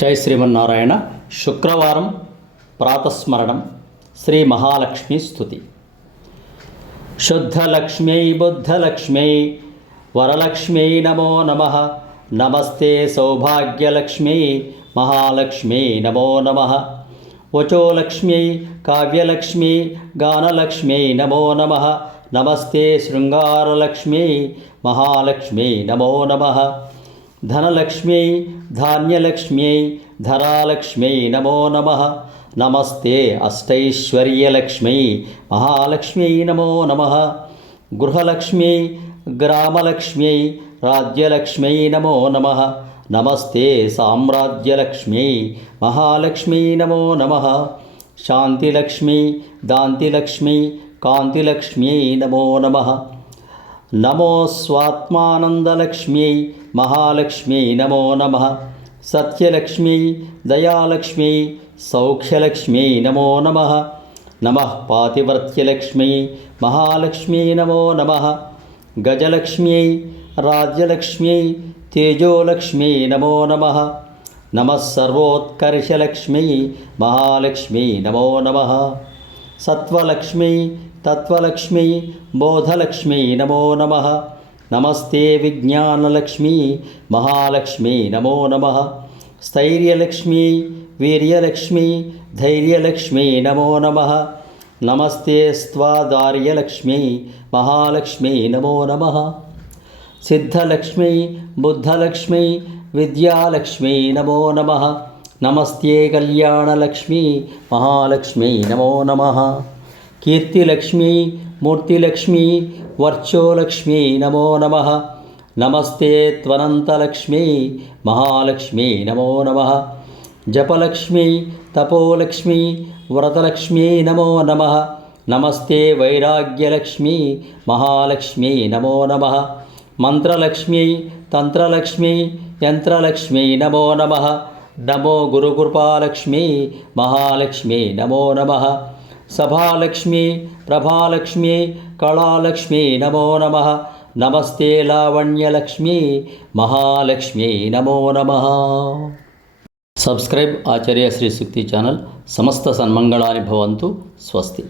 జై శ్రీమన్నారాయణ. శుక్రవారం ప్రాతస్మరణం. శ్రీ మహాలక్ష్మి స్థుతి శుద్ధలక్ష్మ్యై బుద్ధలక్ష్మ్యై వరలక్ష్మ్యై నమో నమ. నమస్తే సౌభాగ్యలక్ష్మ్యై మహాలక్ష్మ్యై నమో నమ. వచోలక్ష్మ్యై కావ్యలక్ష్మ్యై గానలక్ష్మ్యై నమో నమ. నమస్తే శృంగారలక్ష్మ్యై మహాలక్ష్మ్యై నమో నమ. ధనలక్ష్మ్యై ధాన్యలక్ష్మ్యై ధరాలక్ష్మ్యై నమో నమ నమస్తే అష్టైశ్వర్యలక్ష్మ్యై మహాలక్ష్మ్యై నమో నమ గృహలక్ష్మ్యై గ్రామలక్ష్మ్యై రాజ్యలక్ష్మ్యై నమో నమ నమస్తే సామ్రాజ్యలక్ష్మ్యై మహాలక్ష్మ్యై నమో నమ శాంతిలక్ష్మీ దాంతిలక్ష్మీ కాంతిలక్ష్మ్యై నమో నమ నమో స్వాత్మానందలక్ష్మ్యై మహాలక్ష్మ్యై నమో నమ సత్యలక్ష్మ్యై దయాలక్ష్మ్యై సౌఖ్యలక్ష్మ్యై నమో నమ నమ పాతివ్రత్యలక్ష్మ్యై మహాలక్ష్మ్యై నమో నమ గజలక్ష్మ్యై రాజ్యలక్ష్మ్యై తేజోలక్ష్మ్యై నమో నమ నమ సర్వోత్కర్షలక్ష్మ్యై మహాలక్ష్మ్యై నమో నమ సత్వలక్ష్మీ తత్వలక్ష్మీ బోధలక్ష్మీ నమో నమ నమస్తే విజ్ఞానలక్ష్మీ మహాలక్ష్మీ నమో నమ స్థైర్యలక్ష్మీ వీర్యలక్ష్మీ ధైర్యలక్ష్మీ నమో నమ నమస్తే స్వాదార్యలక్ష్మీ మహాలక్ష్మీ నమో నమ సిద్ధలక్ష్మీ బుద్ధలక్ష్మీ విద్యాలక్ష్మీ నమో నమ నమస్తే కళ్యాణలక్ష్మీ మహాలక్ష్మీ నమో నమ కీర్తిలక్ష్మీ మూర్తిలక్ష్మి వర్చోలక్ష్మి నమో నమ. నమస్తే త్వనంతలక్ష్మి మహాలక్ష్మి నమో నమ. జపలక్ష్మి తపోలక్ష్మి వ్రతలక్ష్మి నమో నమ. నమస్తే వైరాగ్యలక్ష్మి మహాలక్ష్మి నమో నమ. మంత్రలక్ష్మి తంత్రలక్ష్మి యంత్రలక్ష్మి నమో నమ. నమో గురుకృపాలక్ష్మి మహాలక్ష్మి నమో నమ. సభాలక్ష్మీ ప్రభాలక్ష్మీ కళాలక్ష్మీ నమో నమ. నమస్తే లావణ్యలక్ష్మీ మహాలక్ష్మీ నమో నమ. Subscribe Acharya Sri Sukti channel. సమస్త సన్మంగళాని భవంతు. స్వస్తి.